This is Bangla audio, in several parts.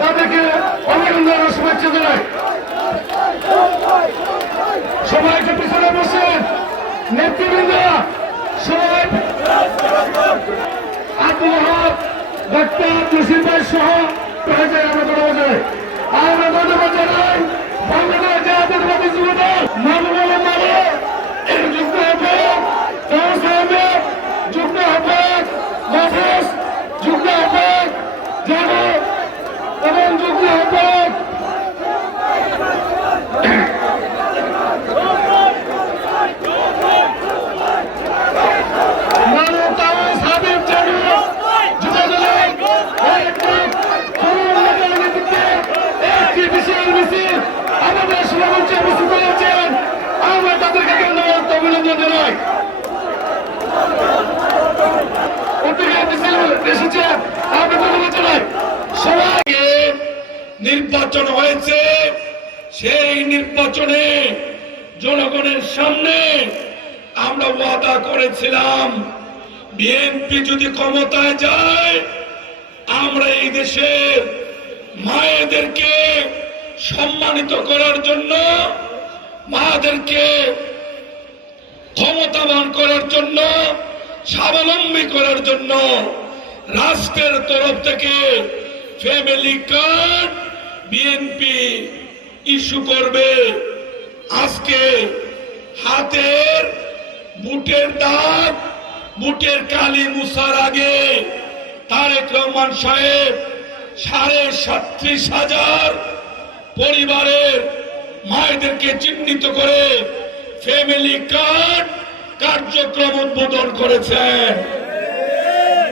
তাদেরকে অভিনন্দন ও শুভেচ্ছা জানাই। সবাইকে পিছনে বসে নেতৃবৃন্দ সবাই আব্দুল ওয়াহাব ডাক্তার জসিম ভাই সহ আমরা ধন্যবাদ জানাই বাংলাদেশ জাতীয়তাবাদী যুবদল মামুনুল মালে যুক্ত হবে যুক্ত হবে মাহফুজ যুক্ত হবে জানো এবং যুক্ত হবে আমাদের সমাবেশে উপস্থিত হয়েছেন। আমরা তাদেরকে ধন্যবাদ অভিনন্দন জানাই। এসেছেন আমরা ধন্যবাদ জানাই। সবাইকে নির্বাচন হয়েছে, সেই নির্বাচনে জনগণের সামনে আমরা ওয়াদা করেছিলাম বিএনপি যদি ক্ষমতায় যায় আমরা এই দেশের মায়েদেরকে সম্মানিত করার জন্য, মাদেরকে ক্ষমতাবান করার জন্য, স্বাবলম্বী করার জন্য রাষ্ট্রের তরফ থেকে ফ্যামিলি কার্ড বিএনপি ইস্যু করবে। আজকে হাতের বুটের দাগ, বুটের কালি মুছার আগে তারেক রহমান সাহেব 37,500 পরিবারের মায়েদেরকে চিহ্নিত করে ফ্যামিলি কার্ড কার্যক্রম উদ্বোধন করেছেন।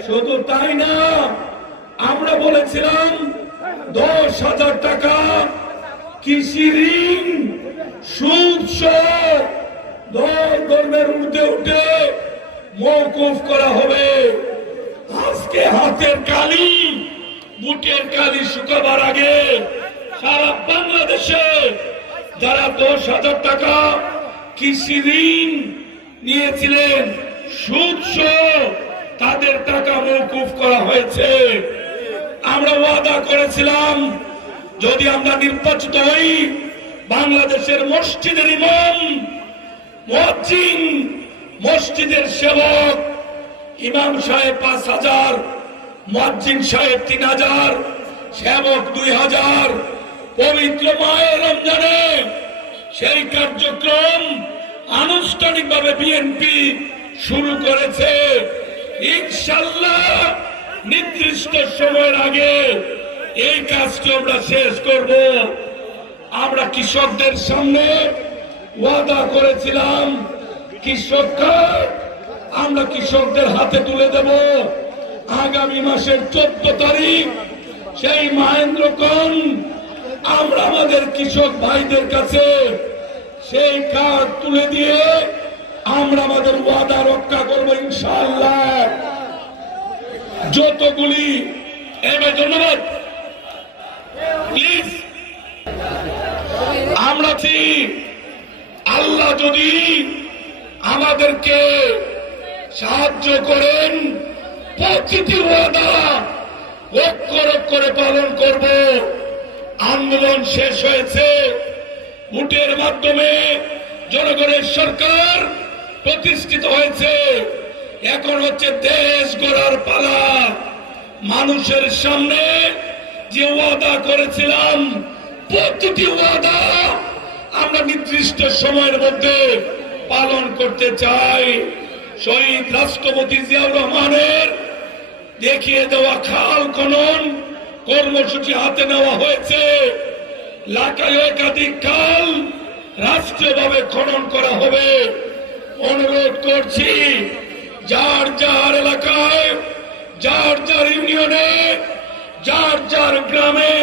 শুধু তাই না, আমরা বলেছিলাম 10,000 টাকা কৃষি ঋণ সুদ সহ 10 ধর্মের ঊর্ধ্বে উঠে মওকুফ করা হবে। আজকে হাতের কালি, বুটের কালি শুকাবার আগে সারা বাংলাদেশে যারা 10,000 টাকা কৃষি ঋণ নিয়েছিলেন সুদ সহ তাদের টাকা মওকুফ করা হয়েছে। আমরা ওয়াদা করেছিলাম যদি আমরা নির্বাচিত হই বাংলাদেশের মসজিদের ইমাম, মুয়াজ্জিন, মসজিদের সেবক, ইমাম সাহেব 5,000, মুয়াজ্জিন সাহেব 3,000, সেবক 2,000। পবিত্র মাহে রমজানে সেই কার্যক্রম আনুষ্ঠানিকভাবে বিএনপি শুরু করেছে। ইনশাআল্লাহ নির্দিষ্ট সময়ের আগে এই কাজটি আমরা শেষ করব। আমরা কৃষকদের সামনে ওয়াদা করেছিলাম কৃষক কার্ড আমরা কৃষকদের হাতে তুলে দেব। আগামী মাসের 14 তারিখ সেই মহেন্দ্রক্ষণ আমরা আমাদের কৃষক ভাইদের কাছে সেই কার্ড তুলে দিয়ে আমরা আমাদের ওয়াদা রক্ষা করব ইনশাআল্লাহ। যতগুলি এবার ধন্যবাদ প্লিজ। আমরা আল্লাহ যদি আমাদেরকে সাহায্য করেন প্রতিটি ওয়াদা অক্ষর অক্ষরে পালন করব। আন্দোলন শেষ হয়েছে, ভোটের মাধ্যমে জনগণের সরকার প্রতিষ্ঠিত হয়েছে। এখন হচ্ছে দেশ গড়ার পালা। মানুষের সামনে যে ওয়াদা করেছিলাম প্রতিটি ওয়াদা আমরা নির্দিষ্ট সময়ের মধ্যে পালন করতে চাই। শহীদ রাষ্ট্রপতি জিয়াউর রহমানের দেখিয়ে দেওয়া খাল খনন কর্মসূচি হাতে নেওয়া হয়েছে। লাকায় একাধিক খাল রাষ্ট্রীয়ভাবে খনন করা হবে। অনুরোধ করছি, যার যার এলাকায়, যার যার ইউনিয়নে, যার যার গ্রামে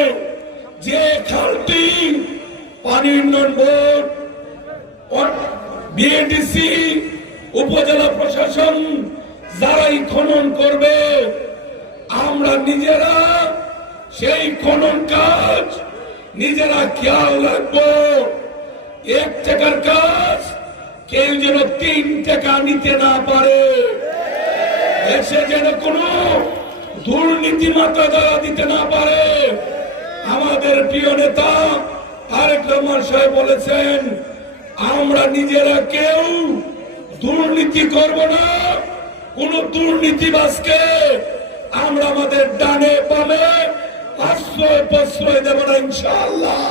যে খালটি পানি উন্নয়ন বোর্ড, বিএডিসি, উপজেলা প্রশাসন যারাই খনন করবে, আমরা নিজেরা সেই খনন কাজ নিজেরা খেয়াল রাখবো। 1 টাকার কাজ কেউ যেন 3 টাকা নিতে না পারে। দেশে যেন কোনো দুর্নীতি মাত্রা দ্বারা দিতে না পারে। আমাদের প্রিয় নেতা তারেক রহমান সাহেব বলেছেন, আমরা নিজেরা কেউ দুর্নীতি করব না। কোন দুর্নীতিবাজকে আমরা আমাদের ডানে বামে আশ্রয় প্রশ্রয় দেব না ইনশাআল্লাহ।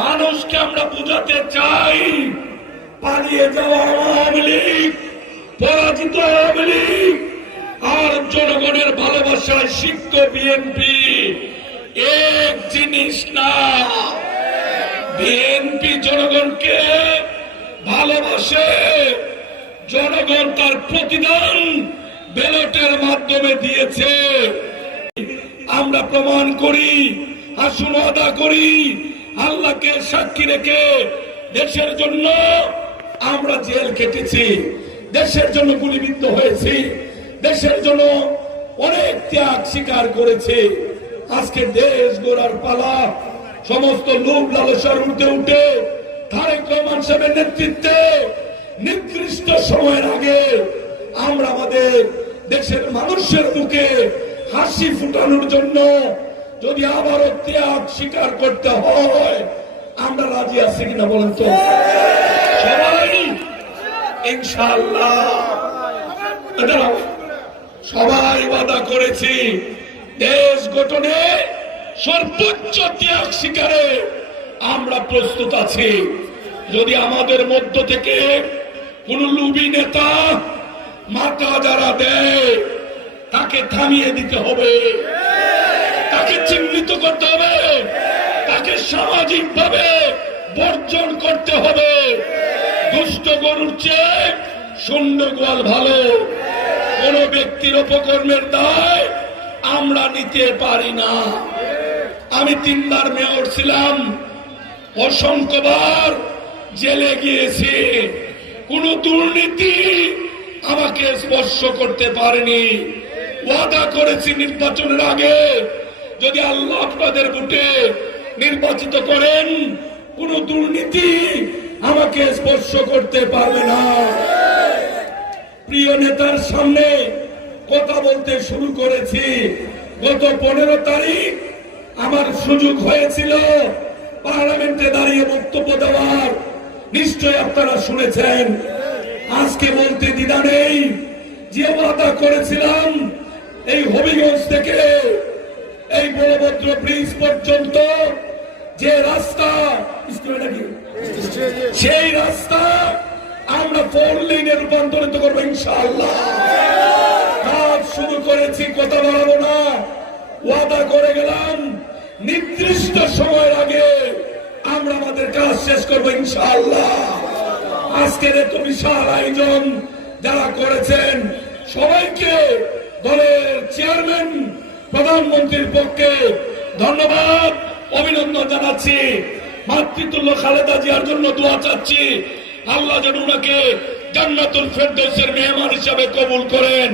মানুষকে আমরা বুঝাতে চাই, পালিয়ে যাওয়া আওয়ামী লীগ, পরাজিত আওয়ামী লীগ আর জনগণের ভালোবাসায় সিক্ত বিএনপি এক জিনিস না। বিএনপি জনগণকে ভালোবাসে, জনগণ তার প্রতিদান ব্যালটের মাধ্যমে দিয়েছে। আমরা প্রমাণ করি, আসুন আদা করি, আল্লাহকে সাক্ষী রেখে দেশের জন্য আমরা জেল কেটেছি, দেশের জন্য গুলিবিদ্ধ হয়েছি, দেশের জন্য অনেক ত্যাগ স্বীকার করেছি। আজকে দেশ গড়ার পালা। সমস্ত লোভ লালসার উঠে উঠে তারেক রহমান সাহেবের নেতৃত্বে নির্দিষ্ট সময়ের আগে আমরা আমাদের দেশের মানুষের মুখে হাসি ফুটানোর জন্য যদি আবারও ত্যাগ স্বীকার করতে হয়, আমরা রাজি আছি কিনা বলেন তো সবাই? ইনশাআল্লাহ সবাই ওয়াদা করেছি, দেশ গঠনে সর্বোচ্চ ত্যাগ স্বীকারে আমরা প্রস্তুত আছি। যদি আমাদের মধ্য থেকে কোন লুবি নেতা মাথা যারা দেয়, তাকে থামিয়ে দিতে হবে, তাকে চিহ্নিত করতে হবে, তাকে সামাজিক ভাবে বর্জন করতে হবে। দুষ্ট গরুর চেয়ে শূন্য গোয়াল ভালো। কোন ব্যক্তির অপকর্মের দায় আমরা নিতে পারি না। আমি 3 বার মেয়র ছিলাম, অসংখ্যবার জেলে গিয়েছি, কোন দুর্নীতি আমাকে স্পর্শ করতে পারেনি। ওয়াদা করেছি নির্বাচনের আগে, যদি আল্লাহ আপনাদের ভোটে নির্বাচিত করেন, কোন দুর্নীতি আমাকে স্পর্শ করতে পারবে না। প্রিয় নেতার সামনে কথা বলতে শুরু করেছি। গত 15 তারিখ আমার সুযোগ হয়েছিল পার্লামেন্টে দাঁড়িয়ে বক্তব্য দেওয়ার, নিশ্চয় আপনারা শুনেছেন। আজকে বলতে দ্বিধা নেই, যে ওয়াদা করেছিলাম এই হবিগঞ্জ থেকে এই বলভদ্র ব্রিজ পর্যন্ত যে রাস্তা, সেই রাস্তা আমরা 4 লেনে রূপান্তরিত করবো ইনশাআল্লাহ। কাজ শুরু করেছি, কথা বাড়াবো না। ওয়াদা করে গেলাম নির্দিষ্ট সময়ের আগে আমরা আমাদের কাজ শেষ করবো ইনশাআল্লাহ। আজকের এত বিশাল আয়োজন যারা করেছেন সবাইকে দলের চেয়ারম্যান, প্রধানমন্ত্রীর পক্ষে ধন্যবাদ, অভিনন্দন জানাচ্ছি। মাতৃতুল্য খালেদা জিয়ার জন্য দোয়া চাচ্ছি, আল্লাহ যেন উনাকে জান্নাতুল ফেরদৌসের মেহমান হিসাবে কবুল করেন।